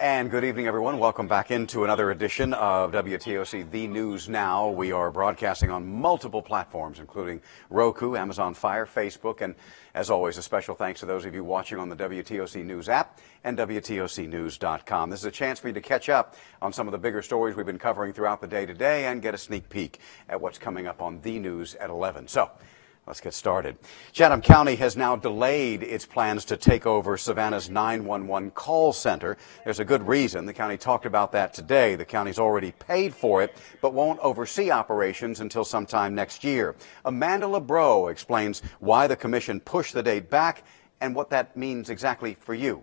And good evening, everyone. Welcome back into another edition of WTOC The News Now. We are broadcasting on multiple platforms, including Roku, Amazon Fire, Facebook, and as always, a special thanks to those of you watching on the WTOC News app and WTOCnews.com. This is a chance for you to catch up on some of the bigger stories we've been covering throughout the day today and get a sneak peek at what's coming up on The News at 11. So, let's get started. Chatham County has now delayed its plans to take over Savannah's 911 call center. There's a good reason. The county talked about that today. The county's already paid for it, but won't oversee operations until sometime next year. Amanda LeBreau explains why the commission pushed the date back and what that means exactly for you.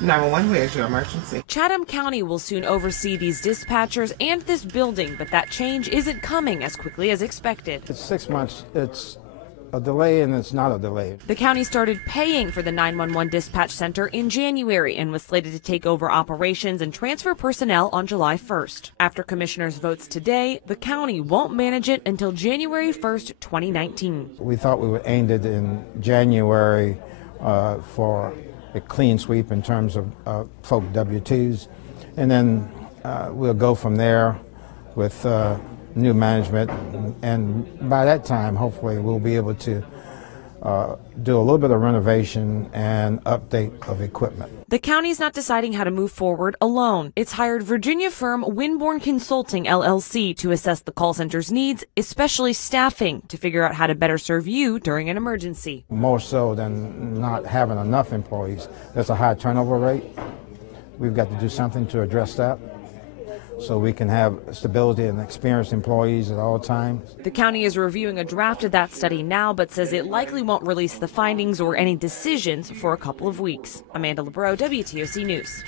911, where's your emergency? Chatham County will soon oversee these dispatchers and this building, but that change isn't coming as quickly as expected. It's 6 months. It's a delay and it's not a delay. The county started paying for the 911 dispatch center in January and was slated to take over operations and transfer personnel on July 1st. After commissioners' votes today, the county won't manage it until January 1st, 2019. We thought we would end it in January for a clean sweep in terms of folk W-2s, and then we'll go from there with new management, and by that time hopefully we'll be able to do a little bit of renovation and update of equipment. The county's not deciding how to move forward alone. It's hired Virginia firm Winborn Consulting LLC to assess the call center's needs, especially staffing, to figure out how to better serve you during an emergency. More so than not having enough employees, there's a high turnover rate. We've got to do something to address that, so we can have stability and experienced employees at all times. The county is reviewing a draft of that study now, but says it likely won't release the findings or any decisions for a couple of weeks. Amanda LeBreau, WTOC News.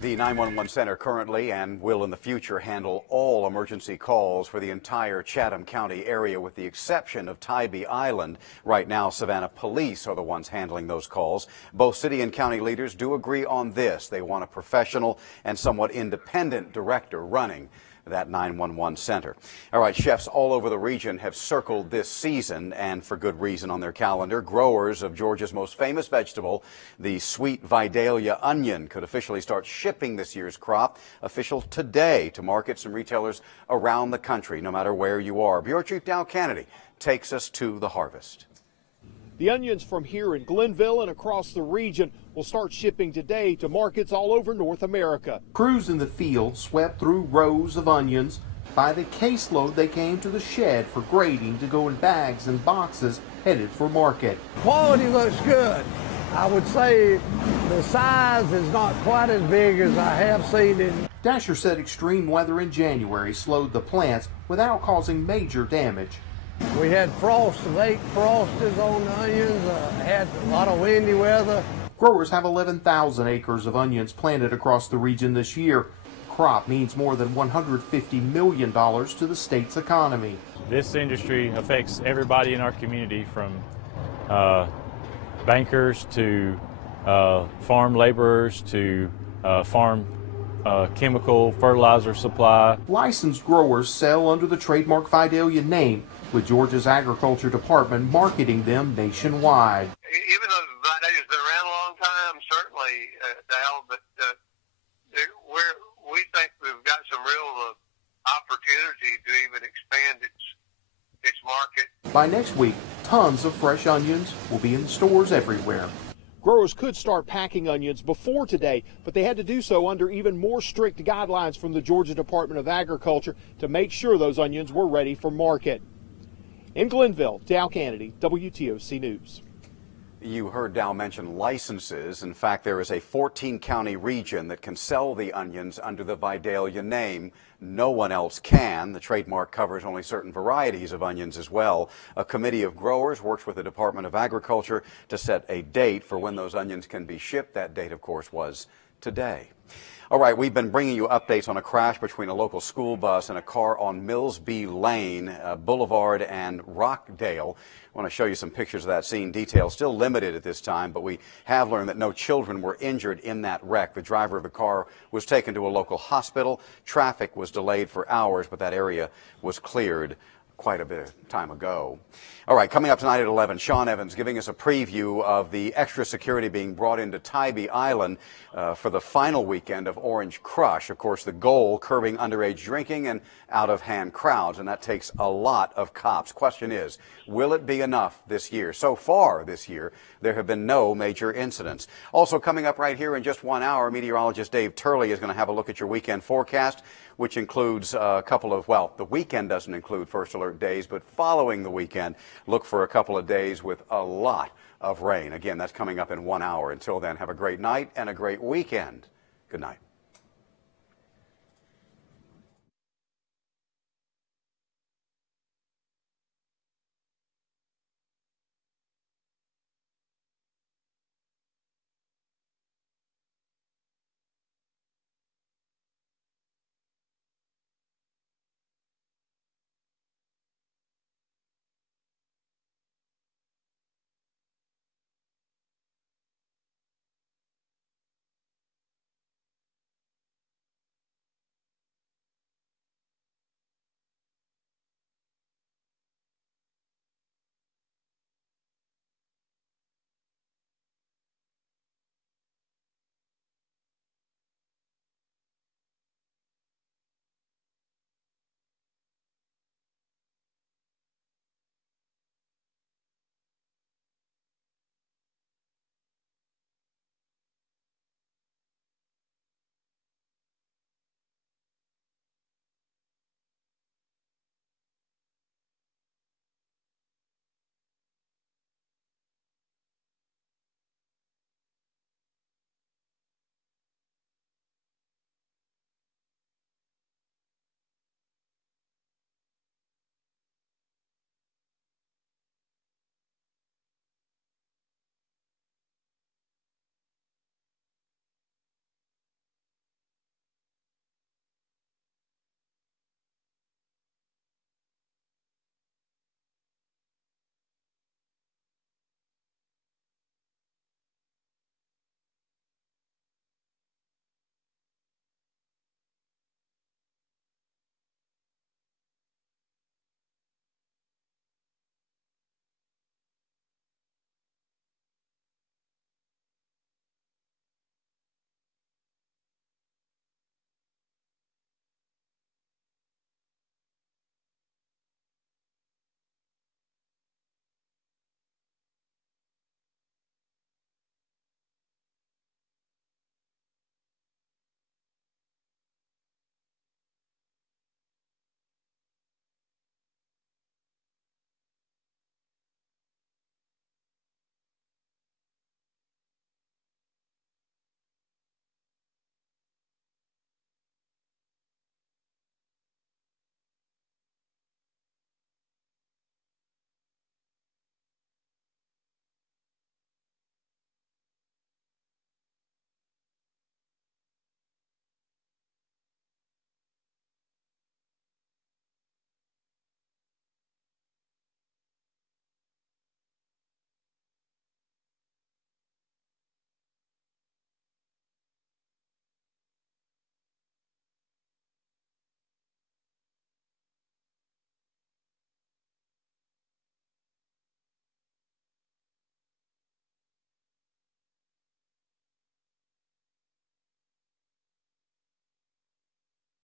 The 911 center currently and will in the future handle all emergency calls for the entire Chatham County area with the exception of Tybee Island. Right now, Savannah police are the ones handling those calls. Both city and county leaders do agree on this. They want a professional and somewhat independent director running that 911 center. All right, chefs all over the region have circled this season, and for good reason, on their calendar. Growers of Georgia's most famous vegetable, the sweet Vidalia onion, could officially start shipping this year's crop, official today, to markets and retailers around the country, no matter where you are. Bureau Chief Dow Kennedy takes us to the harvest. The onions from here in Glenville and across the region will start shipping today to markets all over North America. Crews in the field swept through rows of onions. By the caseload, they came to the shed for grading to go in bags and boxes headed for market. Quality looks good. I would say the size is not quite as big as I have seen it. Dasher said extreme weather in January slowed the plants without causing major damage. We had frost, late frosted on the onions, had a lot of windy weather. Growers have 11,000 acres of onions planted across the region this year. Crop means more than $150 million to the state's economy. This industry affects everybody in our community, from bankers to farm laborers to farm chemical fertilizer supply. Licensed growers sell under the trademark Vidalia name, with Georgia's Agriculture Department marketing them nationwide. Even though Vidalia's been around a long time, certainly, Dal, but we think we've got some real opportunity to even expand its market. By next week, tons of fresh onions will be in stores everywhere. Growers could start packing onions before today, but they had to do so under even more strict guidelines from the Georgia Department of Agriculture to make sure those onions were ready for market. In Glenville, Dow Kennedy, WTOC News. You heard Dow mention licenses. In fact, there is a 14-county region that can sell the onions under the Vidalia name. No one else can. The trademark covers only certain varieties of onions as well. A committee of growers works with the Department of Agriculture to set a date for when those onions can be shipped. That date, of course, was today. All right, we've been bringing you updates on a crash between a local school bus and a car on Millsbee Lane, Boulevard and Rockdale. I want to show you some pictures of that scene. Details still limited at this time, but we have learned that no children were injured in that wreck. The driver of the car was taken to a local hospital. Traffic was delayed for hours, but that area was cleared quite a bit of time ago. All right, coming up tonight at 11, Sean Evans giving us a preview of the extra security being brought into Tybee Island for the final weekend of Orange Crush. Of course, the goal, curbing underage drinking and out-of-hand crowds, and that takes a lot of cops. Question is, will it be enough this year? So far this year, there have been no major incidents. Also coming up right here in just 1 hour, meteorologist Dave Turley is going to have a look at your weekend forecast, which includes a couple of, well, the weekend doesn't include first alert days, but following the weekend, look for a couple of days with a lot of rain. Again, that's coming up in 1 hour. Until then, have a great night and a great weekend. Good night.